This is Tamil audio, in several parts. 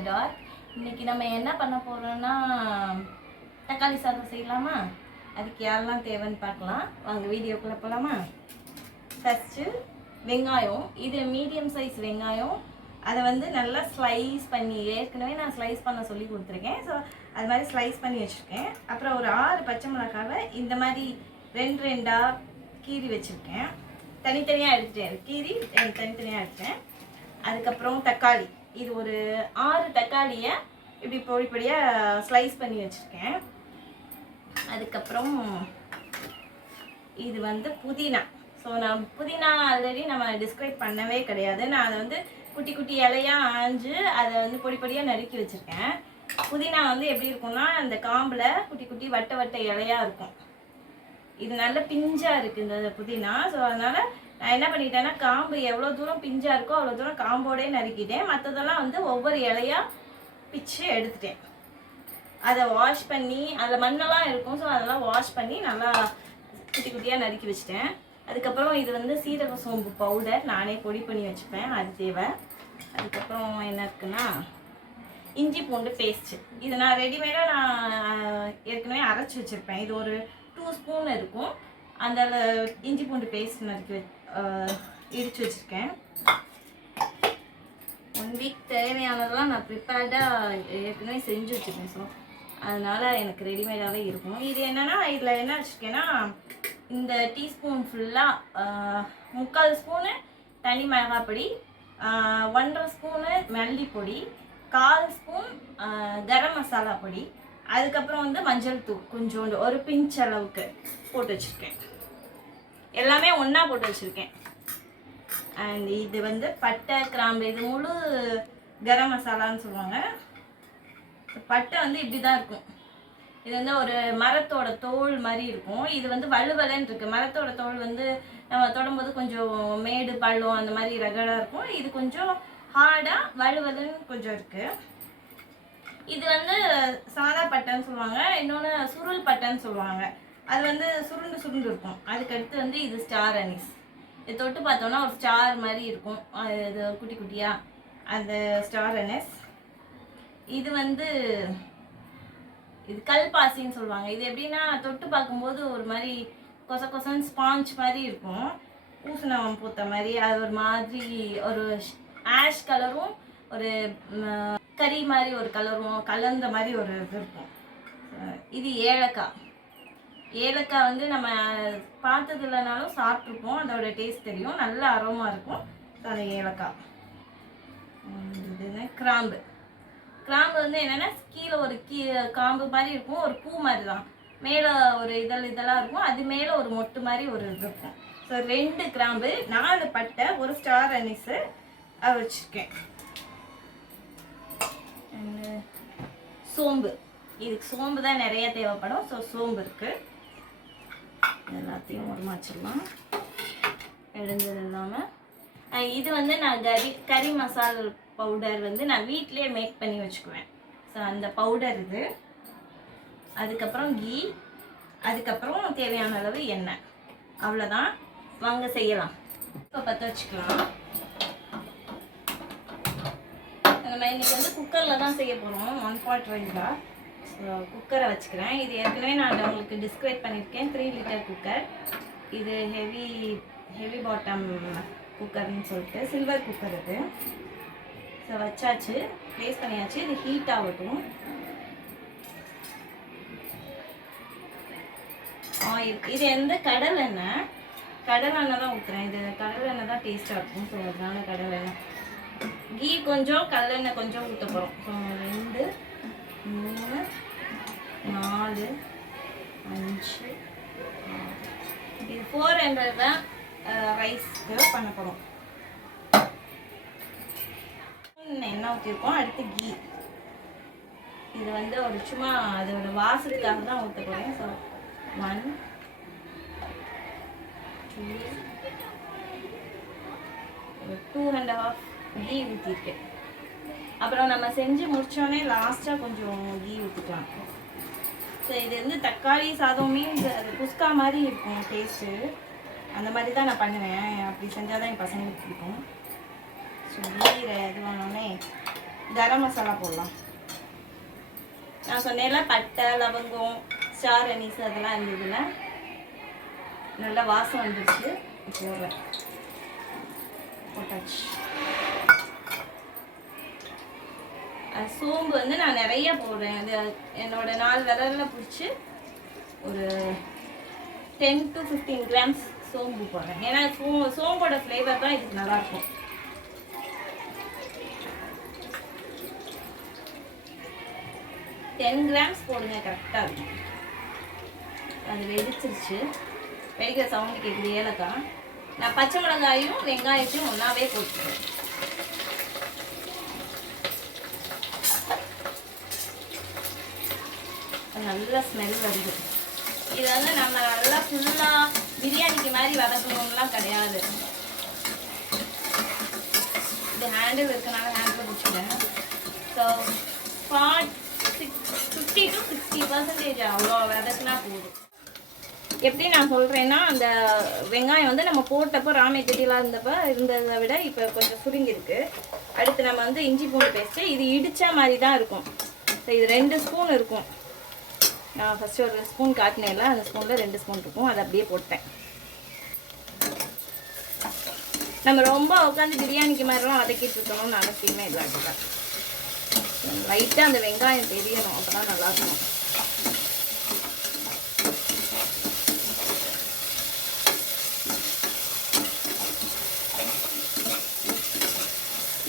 The dark. இன்னைக்கு நம்ம என்ன பண்ண போறோம்னா தக்காளி சாதம் செய்யலாமா? அதுக்கு யாரெல்லாம் தேவைன்னு பார்க்கலாம். வாங்க வீடியோக்குள்ள போகலாமா? ஃபஸ்ட்டு வெங்காயம், இது மீடியம் சைஸ் வெங்காயம். அதை வந்து நல்லா ஸ்லைஸ் பண்ணி, ஏற்கனவே நான் ஸ்லைஸ் பண்ண சொல்லி கொடுத்துருக்கேன். ஸோ அது மாதிரி ஸ்லைஸ் பண்ணி வச்சுருக்கேன். அப்புறம் ஒரு 6 பச்சை மிளகாவை இந்த மாதிரி 2 கீறி வச்சுருக்கேன். தனித்தனியாக எடுத்துட்டேன், கீரி தனித்தனியாக எடுத்தேன். அதுக்கப்புறம் தக்காளி, இது ஒரு 6 தக்காளியை இப்படி பொடி பொடியாக ஸ்லைஸ் பண்ணி வச்சுருக்கேன். அதுக்கப்புறம் இது வந்து புதினா. ஸோ நான் புதினா ஆல்ரெடி நம்ம டிஸ்கிரைப் பண்ணவே கிடையாது. நான் அதை வந்து குட்டி குட்டி இலையாக ஆஞ்சு அதை வந்து பொடி பொடியாக நறுக்கி வச்சுருக்கேன். புதினா வந்து எப்படி இருக்கும்னா அந்த காம்பில் குட்டி குட்டி வட்ட வட்ட இலையாக இருக்கும். இது நல்ல பிஞ்சாக இருக்குது இந்த புதினா. ஸோ அதனால் நான் என்ன பண்ணிட்டேன்னா காம்பு எவ்வளோ தூரம் பிஞ்சாக இருக்கோ அவ்வளோ தூரம் காம்போடே நறுக்கிட்டேன். மற்றதெல்லாம் வந்து ஒவ்வொரு இலையாக பிச்சு எடுத்துட்டேன். அதை வாஷ் பண்ணி, அதில் மண்ணெல்லாம் இருக்கும். ஸோ அதெல்லாம் வாஷ் பண்ணி நல்லா குட்டி குட்டியாக நறுக்கி வச்சுட்டேன். அதுக்கப்புறம் இது வந்து சீரக சோம்பு பவுடர் நானே பொடி பண்ணி வச்சுப்பேன், அது தேவை. அதுக்கப்புறம் என்ன இருக்குன்னா இஞ்சி பூண்டு பேஸ்ட்டு. இது நான் ரெடிமேடாக நான் ஏற்கனவே அரைச்சி வச்சுருப்பேன். இது ஒரு 2 ஸ்பூன் இருக்கும். அந்த இஞ்சி பூண்டு பேஸ்ட் நறுக்கி இடித்து வச்சுருக்கேன். 1 வீக் தேவையானதெல்லாம் நான் ப்ரிப்பேர்டாக ஏற்கனவே செஞ்சு வச்சுருக்கேன். ஸோ அதனால் எனக்கு ரெடிமேடாகவே இருக்கும். இது என்னென்னா இதில் என்ன வச்சுருக்கேன்னா இந்த டீஸ்பூன் ஃபுல்லாக 3/4 ஸ்பூனு தனி மிளகாய் பொடி, 1.5 ஸ்பூனு மல்லிப்பொடி, 1/4 ஸ்பூன் கரம் மசாலா பொடி, அதுக்கப்புறம் வந்து மஞ்சள் தூள் கொஞ்சோண்டு ஒரு பிஞ்ச் அளவுக்கு போட்டு வச்சுருக்கேன். எல்லாமே ஒன்றா போட்டு வச்சுருக்கேன். அண்ட் இது வந்து பட்டை கிராம்பு, இது முழு கரம் மசாலான்னு சொல்லுவாங்க. பட்டை வந்து இப்படி தான் இருக்கும். இது வந்து ஒரு மரத்தோட தோல் மாதிரி இருக்கும். இது வந்து வலுவலன்னு இருக்குது. மரத்தோட தோல் வந்து நம்ம தொடும்போது கொஞ்சம் மேடு பள்ளம் அந்த மாதிரி ரகடாக இருக்கும். இது கொஞ்சம் ஹார்டாக வலுவலன்னு கொஞ்சம் இருக்குது. இது வந்து சாதா பட்டைன்னு சொல்லுவாங்க, இன்னொன்று சுருள் பட்டைன்னு சொல்லுவாங்க. அது வந்து சுருண்டு சுருண்டு இருக்கும். அதுக்கடுத்து வந்து இது ஸ்டார் அனீஸ். இது தொட்டு பார்த்தோன்னா ஒரு ஸ்டார் மாதிரி இருக்கும். இது குட்டி குட்டியாக அந்த ஸ்டார் அனீஸ். இது வந்து இது கல்பாசின்னு சொல்லுவாங்க. இது எப்படின்னா தொட்டு பார்க்கும்போது ஒரு மாதிரி கொச கொசன்னு ஸ்பாஞ்ச் மாதிரி இருக்கும், பூசணம் பூத்த மாதிரி. அது ஒரு மாதிரி ஒரு ஆஷ் கலரும் ஒரு கறி மாதிரி ஒரு கலரும் கலந்த மாதிரி ஒரு இது இருக்கும். இது ஏலக்காய். ஏலக்காய் வந்து நம்ம பார்த்தது இல்லைனாலும் சாப்பிட்ருப்போம், அதோட டேஸ்ட் தெரியும், நல்ல அரோமா இருக்கும். அது ஏலக்காய். இது கிராம்பு. கிராம்பு வந்து என்னென்னா கீழே ஒரு காம்பு மாதிரி இருக்கும், ஒரு பூ மாதிரி தான். மேலே ஒரு இதெல்லாம் இருக்கும், அது மேலே ஒரு மொட்டு மாதிரி ஒரு இது இருக்கும். ஸோ 2 கிராம்பு, 4 பட்டை, ஒரு ஸ்டார் அனீஸு வச்சுருக்கேன். சோம்பு, இதுக்கு சோம்பு தான் நிறைய தேவைப்படும். ஸோ சோம்பு இருக்குது. எல்லாத்தையும் ஒரு வச்சிடலாம் எழுந்தது இல்லாமல். இது வந்து நான் கறி மசாலா பவுடர் வந்து நான் வீட்டிலே மேக் பண்ணி வச்சுக்குவேன். ஸோ அந்த பவுடர் இது. அதுக்கப்புறம் கீ, அதுக்கப்புறம் தேவையான அளவு எண்ணெய். அவ்வளோதான். வாங்க செய்யலாம். இப்போ பற்ற வச்சுக்கலாம். நம்ம இன்றைக்கி வந்து குக்கரில் தான் செய்ய போகிறோம், 1 pot ரைஸாக. ஸோ குக்கரை வச்சுக்கிறேன். இது ஏற்கனவே நான் உங்களுக்கு டிஸ்கிரைப் பண்ணியிருக்கேன், 3 லிட்டர் குக்கர். இது ஹெவி பாட்டம் குக்கர்னு சொல்லிட்டு சில்வர் குக்கர் இது. ஸோ வச்சாச்சு, ப்ளேஸ் பண்ணியாச்சு. இது ஹீட் ஆகட்டும். ஆயில், இது எந்த கடலெண்ணெய் தான் ஊற்றுறேன். இது கடலெண்ணெய் தான் டேஸ்ட்டாக இருக்கும். ஸோ அதனால கடலெண்ணெய். கீ கொஞ்சம், கடலெண்ணெய் கொஞ்சம் ஊற்ற போகிறோம். ஸோ 2 3 4 5 இது 400 தான் ரைஸ்க்கு பண்ண போகிறோம். எண்ணெய் ஊற்றிருக்கோம். அடுத்து கீ. இது வந்து ஒரு சும்மா அதோட வாசத்துக்காக தான் ஊற்ற போகிறேன். ஸோ 1 2 2.5 கீ ஊற்றிருக்கேன். அப்புறம் நம்ம செஞ்சு முடித்தோடனே லாஸ்ட்டாக கொஞ்சம் கீ ஊற்றிக்கலாம். ஸோ இது வந்து தக்காளி சாதமே அது குஸ்கா மாதிரி இருக்கும் டேஸ்ட்டு. அந்த மாதிரி தான் நான் பண்ணுவேன். அப்படி செஞ்சால் தான் என் பசங்களுக்கு பிடிக்கும். ஸோ கீரை இது பண்ணோடனே கரம் மசாலா போடலாம். நான் சொன்னேன்ல பட்டை லவங்கம் ஸ்டார் அனீஸ் அதெல்லாம் இருந்ததுல நல்லா வாசம் வந்துடுச்சு. போடுறேன். போட்டாச்சு. சோம்பு வந்து நான் நிறைய போடுறேன். அது என்னோட 4 விரலில் பிடிச்சி ஒரு 10 to 15 grams சோம்பு போடுறேன். ஏன்னா சோம்போட ஃப்ளேவர் தான் இதுக்கு நல்லாயிருக்கும். $10 grams போடுங்க, கரெக்டாக இருக்கும். அது வெடிச்சிருச்சு. வெடிக்கிற சவுண்டு கேட்குது. ஏலக்காய். நான் பச்சை மிளகாயும் வெங்காயத்தையும் ஒன்றாவே போட்டுருவேன். நல்ல ஸ்மெல் வருது. இது வந்து நம்ம நல்லா ஃபுல்லாக பிரியாணிக்கு மாதிரி வதக்கணும்லாம் கிடையாது. இது ஹேண்டில் இருக்கனால ஹேண்டில் பிடிச்சிட்டேன். ஸோ 50 to 60% அவ்வளோ வதக்குனா போதும். எப்படி நான் சொல்கிறேன்னா, அந்த வெங்காயம் வந்து நம்ம போட்டப்போ ராமேட்டடிலாம் இருந்ததை விட இப்போ கொஞ்சம் சுருங்கிருக்கு. அடுத்து நம்ம வந்து இஞ்சி பூண்டு பேஸ்ட்டு இது இடித்த மாதிரி தான் இருக்கும். ஸோ இது 2 ஸ்பூன் இருக்கும். நான் ஃபஸ்ட்டு ஒரு ஸ்பூன் காட்டினேன்ல, அந்த ஸ்பூனில் 2 ஸ்பூன் இருக்கும். அதை அப்படியே போட்டேன். நம்ம ரொம்ப உட்காந்து பிரியாணிக்கு மாதிரிலாம் வதக்கிட்டு இருக்கணும்னு அவசியமே இல்லாட்டில்ல. லைட்டாக அந்த வெங்காயம் தெரியணும், அப்போ தான் நல்லாயிருக்கும்.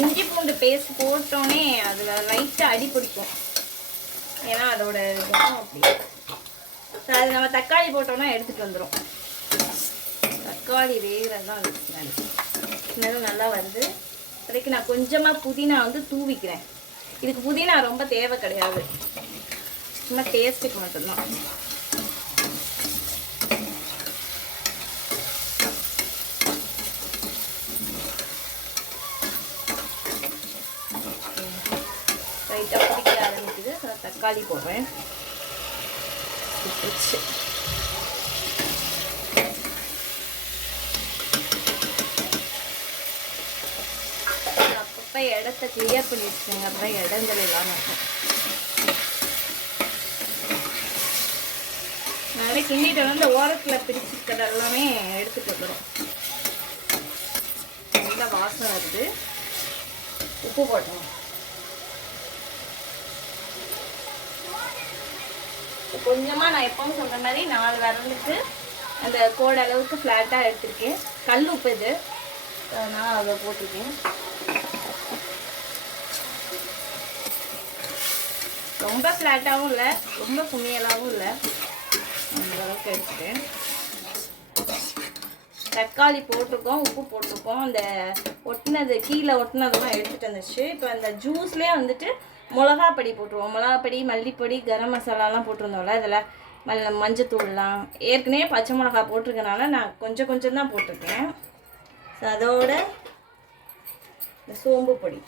இஞ்சி பூண்டு பேஸ்ட் போட்டோன்னே அதில் லைட்டாக அடி பிடிக்கும். ஏன்னா அதோட குணம் அப்படி. அது நம்ம தக்காளி போட்டோம்னா எடுத்துகிட்டு வந்துடும். தக்காளி வேகிறது தான் அது ஸ்மெல் நல்லா வருது. அதுக்கு நான் கொஞ்சமாக புதினா வந்து தூவிக்கிறேன். இதுக்கு புதினா ரொம்ப தேவை கிடையாது, சும்மா டேஸ்ட்டுக்கு மட்டும்தான். லைட்டாக பிடிக்க ஆரம்பிக்குது. தக்காளி போடுறேன். அப்பப்போ இடத்த கிளியர் பண்ணி வச்சுக்கோங்க, அப்புறம் இடங்கள் இல்லாமல் இருக்கும். நிறைய கிண்டிட்டு வந்து இந்த ஓரத்தில் பிரிச்சுக்கிறது எல்லாமே எடுத்துட்டு வந்துடும். நல்ல வாசம் வருது. உப்பு போட்டோம். கொஞ்சமாக நான் எப்பவும் சொல்கிற மாதிரி 4 விரலுக்கு அந்த கோடு அளவுக்கு ஃப்ளாட்டாக எடுத்துருக்கேன். கல் உப்பு இது, நான் அதை போட்டிருக்கேன். ரொம்ப ஃப்ளாட்டாகவும் இல்லை, ரொம்ப குமியலாகவும் இல்லை, அந்த அளவுக்கு எடுத்துட்டேன். தக்காளி போட்டிருக்கோம், உப்பு போட்டிருக்கோம். அந்த ஒட்டினது கீழே ஒட்டினதெல்லாம் எடுத்துகிட்டு வந்துச்சு. இப்போ அந்த ஜூஸ்லேயே வந்துட்டு மிளகா பொடி போட்டுருவோம். மிளகா பொடி, மல்லிப்பொடி, கரம் மசாலாலாம் போட்டிருந்தோம்ல, அதில் மஞ்சத்தூள்லாம் ஏற்கனவே பச்சை மிளகா போட்டிருக்கனால நான் கொஞ்சம் தான் போட்டிருக்கேன். ஸோ அதோட இந்த சோம்பு பொடி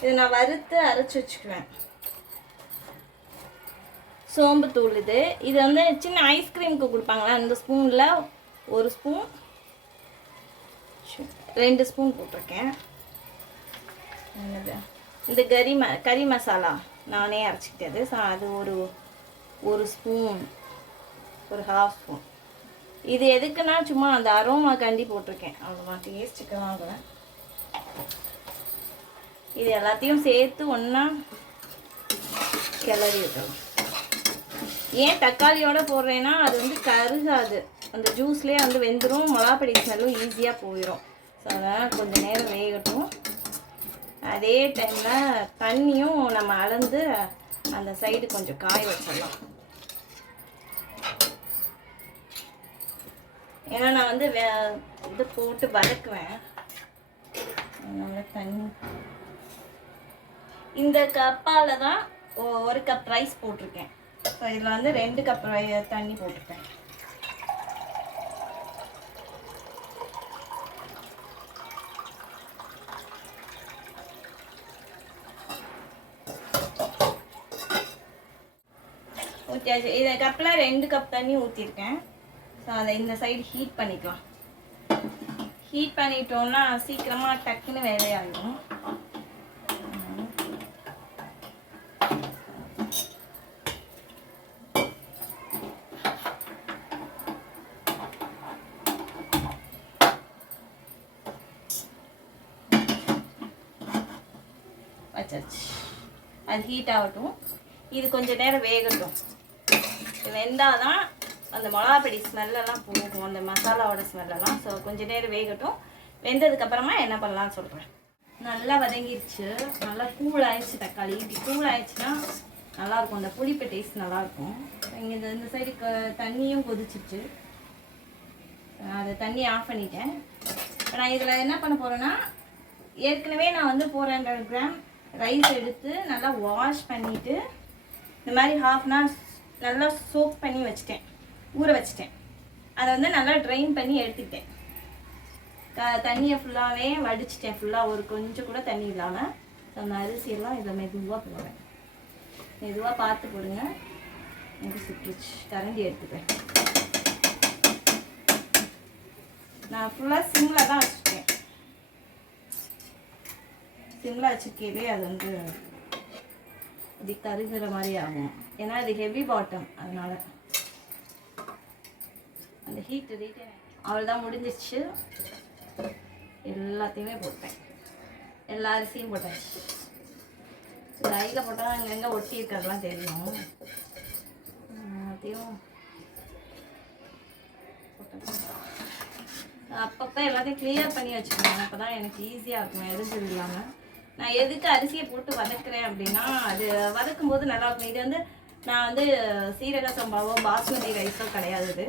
இதை நான் வறுத்து அரைச்சி வச்சுக்குவேன். சோம்பு தூள் இது வந்து சின்ன ஐஸ்கிரீமுக்கு கொடுப்பாங்களா, அந்த ஸ்பூனில் 1 ஸ்பூன் 2 ஸ்பூன் போட்டிருக்கேன். இந்த கறி மசாலா நானே அரைச்சிக்கிட்டது. ஸோ அது ஒரு ஸ்பூன், ஒரு 1/2 ஸ்பூன். இது எதுக்குன்னா சும்மா அந்த அரோமா கண்டி போட்டிருக்கேன், அவ்வளோதான். டேஸ்ட்டுக்கெல்லாம் கூட இது எல்லாத்தையும் சேர்த்து ஒன்றா கிளறி விட்டுறோம். ஏன் தக்காளியோடு போடுறேன்னா அது வந்து கருகாது, அந்த ஜூஸ்லேயே வந்து வெந்துடும். மிளகாப்பொடி ஸ்மெல்லும் ஈஸியாக போயிடும். ஸோ அதனால் கொஞ்சம் நேரம் வேகட்டும். அதே டைமில் தண்ணியும் நம்ம அளந்து அந்த சைடு கொஞ்சம் காய வச்சிடலாம். ஏன்னா நான் வந்து இது போட்டு வதக்குவேன், அதனால் தண்ணி இந்த கப்பால் தான் 1 கப் ரைஸ் போட்டிருக்கேன். ஸோ இதில் வந்து 2 கப் தண்ணி போட்டிருக்கேன். ஊற்றியாச்சு. இதை கப்பில் 2 கப் தண்ணி ஊற்றிருக்கேன். ஸோ அதை இந்த சைடு ஹீட் பண்ணிக்கலாம். ஹீட் பண்ணிட்டோம்னா சீக்கிரமாக டக்குன்னு வேலையாகும். வச்சாச்சு. அது ஹீட் ஆகட்டும். இது கொஞ்சம் நேரம் வேகட்டும். வெந்தால் தான் அந்த மிளகாப்பொடி ஸ்மெல்லெல்லாம் போகும், அந்த மசாலாவோட ஸ்மெல்லெல்லாம். ஸோ கொஞ்சம் நேரம் வேகட்டும். வெந்ததுக்கப்புறமா என்ன பண்ணலான்னு சொல்கிறேன். நல்லா வதங்கிடுச்சு. நல்லா கூல் ஆயிடுச்சு. தக்காளி இப்படி கூல் ஆயிடுச்சுன்னா நல்லாயிருக்கும். அந்த புளிப்பு டேஸ்ட் நல்லாயிருக்கும். இங்கே இந்த சைடு தண்ணியும் கொதிச்சிச்சு. அதை தண்ணி ஆஃப் பண்ணிட்டேன். இப்போ நான் இதில் என்ன பண்ண போகிறேன்னா, ஏற்கனவே நான் வந்து 400 கிராம் ரைஸ் எடுத்து நல்லா வாஷ் பண்ணிவிட்டு இந்த மாதிரி ½ அன் ஹவர் நல்லா சோக் பண்ணி வச்சுட்டேன், ஊற வச்சுட்டேன். அதை வந்து நல்லா ட்ரைன் பண்ணி எடுத்துக்கிட்டேன். தண்ணியை ஃபுல்லாகவே வடிச்சிட்டேன். ஃபுல்லாக ஒரு கொஞ்சம் கூட தண்ணி இல்லாமல். அந்த அரிசியெல்லாம் இதில் மெதுவாக போடுறேன். மெதுவாக பார்த்து போடுங்க. எனக்கு சுட்டுச்சு. கரண்டி எடுத்துப்பேன். நான் ஃபுல்லாக சிம்மில் தான் வச்சுருக்கேன். சிம்மில் வச்சுருக்கே அது வந்து இது கருகிற மாதிரி ஆகும். ஏன்னா அது ஹெவி பாட்டம், அதனால் அந்த ஹீட் ரீட்டன். அவ்வளோதான், முடிஞ்சிச்சு. எல்லாத்தையுமே போட்டேன். எல்லா அரிசியும் போட்டாச்சு. ரையில் போட்டால் அங்கங்கே ஒட்டி இருக்கிறதுலாம் தெரியும். எல்லாத்தையும் அப்பப்போ எல்லாத்தையும் கிளியர் பண்ணி வச்சுக்கணும். அப்போ தான் எனக்கு ஈஸியாக இருக்கும், எரிஞ்சது இல்லாமல். நான் எதுக்கு அரிசியை போட்டு வதக்குறேன் அப்படின்னா, அது வதக்கும் போது நல்லாயிருக்கும். இது வந்து நான் வந்து சீரக சம்பாவோ பாஸ்மதி ரைஸோ கிடையாது.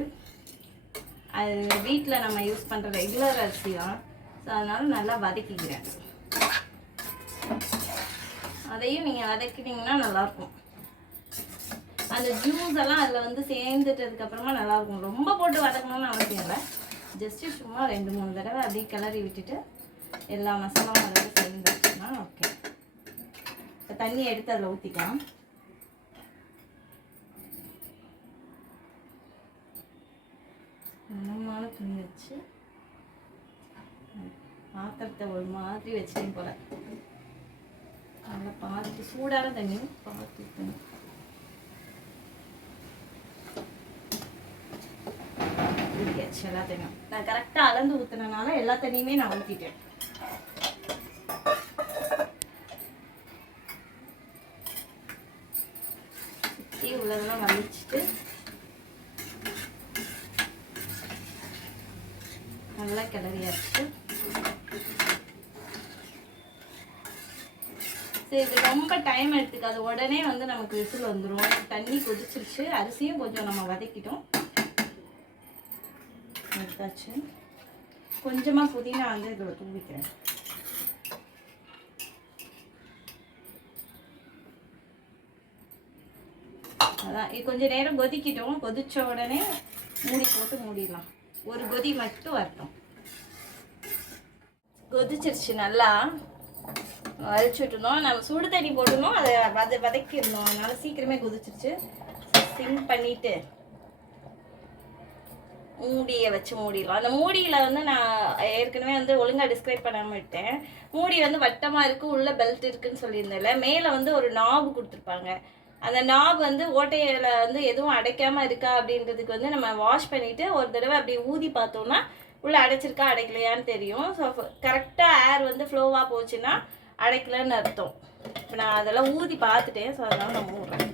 அது வீட்டில் நம்ம யூஸ் பண்ணுற ரெகுலர் அரிசி தான். ஸோ அதனால் நல்லா வதக்கிக்கிறேன். அதையும் நீங்கள் வதக்கினீங்கன்னா நல்லாயிருக்கும். அந்த ஜூஸ் எல்லாம் அதில் வந்து சேர்ந்துட்டதுக்கப்புறமா நல்லாயிருக்கும். ரொம்ப போட்டு வதக்கணும்னு அவசியம் இல்லை. ஜஸ்ட்டு சும்மா 2-3 தடவை அப்படியே கிளறி விட்டுட்டு எல்லா மசாலாவும் அதில் சேர்ந்துச்சுன்னா ஓகே. இப்போ தண்ணி எடுத்து அதில் ஊற்றிக்கலாம். மனமான துணி வச்சு பாத்திரத்தை ஒரு மாதிரி வச்சுட்டேன் போல. நல்லா பார்த்து சூடான தண்ணி பார்த்து ஊற்றணும். ஊற்றியாச்சு எல்லாத்தையும். நான் கரெக்டாக அளந்து ஊற்றுனனால எல்லா தண்ணியுமே நான் ஊற்றிட்டேன். சுற்றி உள்ளதெல்லாம் வலிச்சுட்டு நல்லா கிளறியாச்சு. சரி, இது ரொம்ப டைம் எடுத்துக்காது. உடனே வந்து நமக்கு விசில் வந்துடும். தண்ணி கொதிச்சிருச்சு. அரிசியும் கொஞ்சம் நம்ம வதக்கிட்டோம். எடுத்தாச்சு. கொஞ்சமாக புதினா வந்து இதில் தூவிக்கிறேன். அதான் இது கொஞ்சம் நேரம் கொதிக்கிட்டோம். கொதிச்ச உடனே மூடி போட்டு மூடிடலாம். ஒரு கொதி மட்டும் வரட்டும். கொதிச்சிருச்சு. நல்லா வதச்சு விட்டுருந்தோம். நம்ம சுடு தண்ணி போட்டுருந்தோம். அதை வதக்கிருந்தோம். அதனால சீக்கிரமே கொதிச்சிருச்சு. சிம் பண்ணிட்டு மூடியை வச்சு மூடிடலாம். அந்த மூடியில் வந்து நான் ஏற்கனவே வந்து ஒழுங்காக டிஸ்கிரைப் பண்ணாமல் விட்டேன். மூடி வந்து வட்டமாக இருக்குது, உள்ள பெல்ட் இருக்குதுன்னு சொல்லியிருந்தேன்ல. மேலே வந்து ஒரு நாபு கொடுத்துருப்பாங்க. அந்த நாப் வந்து ஓட்டையில் வந்து எதுவும் அடைக்காமல் இருக்கா அப்படின்றதுக்கு வந்து நம்ம வாஷ் பண்ணிவிட்டு ஒரு தடவை அப்படி ஊதி பார்த்தோம்னா உள்ளே அடைச்சிருக்கா அடைக்கலையான்னு தெரியும். ஸோ கரெக்டாக ஏர் வந்து ஃப்ளோவாக போச்சுன்னா அடைக்கலன்னு அர்த்தம். இப்போ நான் அதெல்லாம் ஊதி பார்த்துட்டேன். ஸோ அதனால் நான் மூடுறேன்.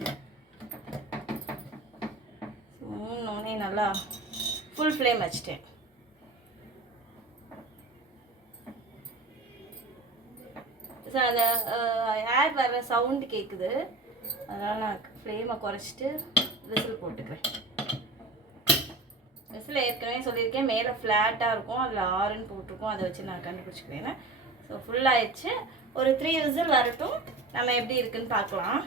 மூணுனே நல்லா ஃபுல் ஃப்ளேம் வச்சுட்டேன். ஸோ அந்த ஏர் வர்ற சவுண்டு கேட்குது. அதனால் நான் ஃப்ளேமை குறைச்சிட்டு விசில் போட்டுக்கிறேன். விசில் ஏற்கனவே சொல்லியிருக்கேன், மேலே ஃப்ளாட்டாக இருக்கும், அதில் ஆறுன்னு போட்டிருக்கோம். அதை வச்சு நான் கண்டுபிடிச்சிக்கிறேன். ஸோ ஃபுல்லாகிடுச்சு. ஒரு 3 விசில் வரட்டும். நம்ம எப்படி இருக்குன்னு பார்க்கலாம்.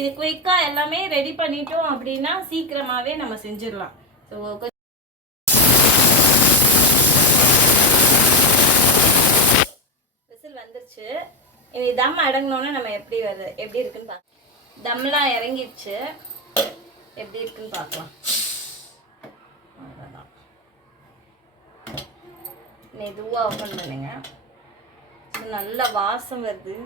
இது குயிக்காக எல்லாமே ரெடி பண்ணிட்டோம் அப்படின்னா சீக்கிரமாகவே நம்ம செஞ்சிடலாம். ஸோ விசில் வந்துருச்சு. இனி தம் அடங்கினோன்னே நம்ம எப்படி இருக்குன்னு பார்க்கலாம். தம்லாம் இறங்கிடுச்சு. எப்படி இருக்குன்னு பார்க்கலாம். அவ்வளோதான். மெதுவாக ஓப்பன் பண்ணுங்க. நல்ல வாசம் வருது.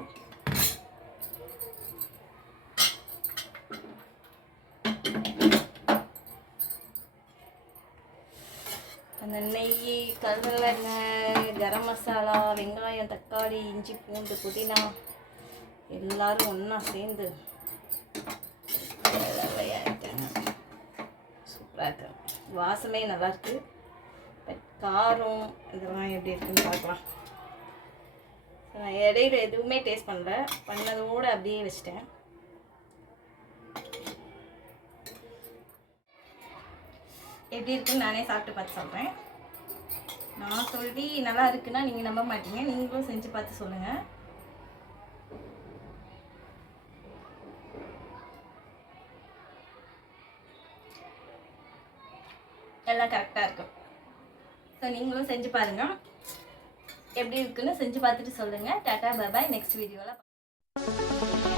அந்த நெய், கடலெண்ணெய், கரம் மசாலா, வெங்காயம், தக்காளி, இஞ்சி, பூண்டு, புதினா எல்லாரும் ஒன்றா சேர்ந்து சூப்பராக இருக்கு. வாசமே நல்லாயிருக்கு. காரம் இதெல்லாம் எப்படி இருக்குன்னு பார்க்கலாம். நான் இடையில எதுவுமே டேஸ்ட் பண்ணல, பண்ணதோடு அப்படியே வச்சிட்டேன். எப்படி இருக்குன்னு நானே சாப்பிட்டு பார்த்து சொல்கிறேன். நான் சொல்லி நல்லா இருக்குன்னா நீங்கள் நம்ப மாட்டீங்க, நீங்களும் செஞ்சு பார்த்து சொல்லுங்கள். எல்லாம் கரெக்டாக இருக்கும். ஸோ நீங்களும் செஞ்சு பாருங்கள், எப்படி இருக்குன்னு செஞ்சு பார்த்துட்டு சொல்லுங்கள். டாடா பாய், நெக்ஸ்ட் வீடியோவில்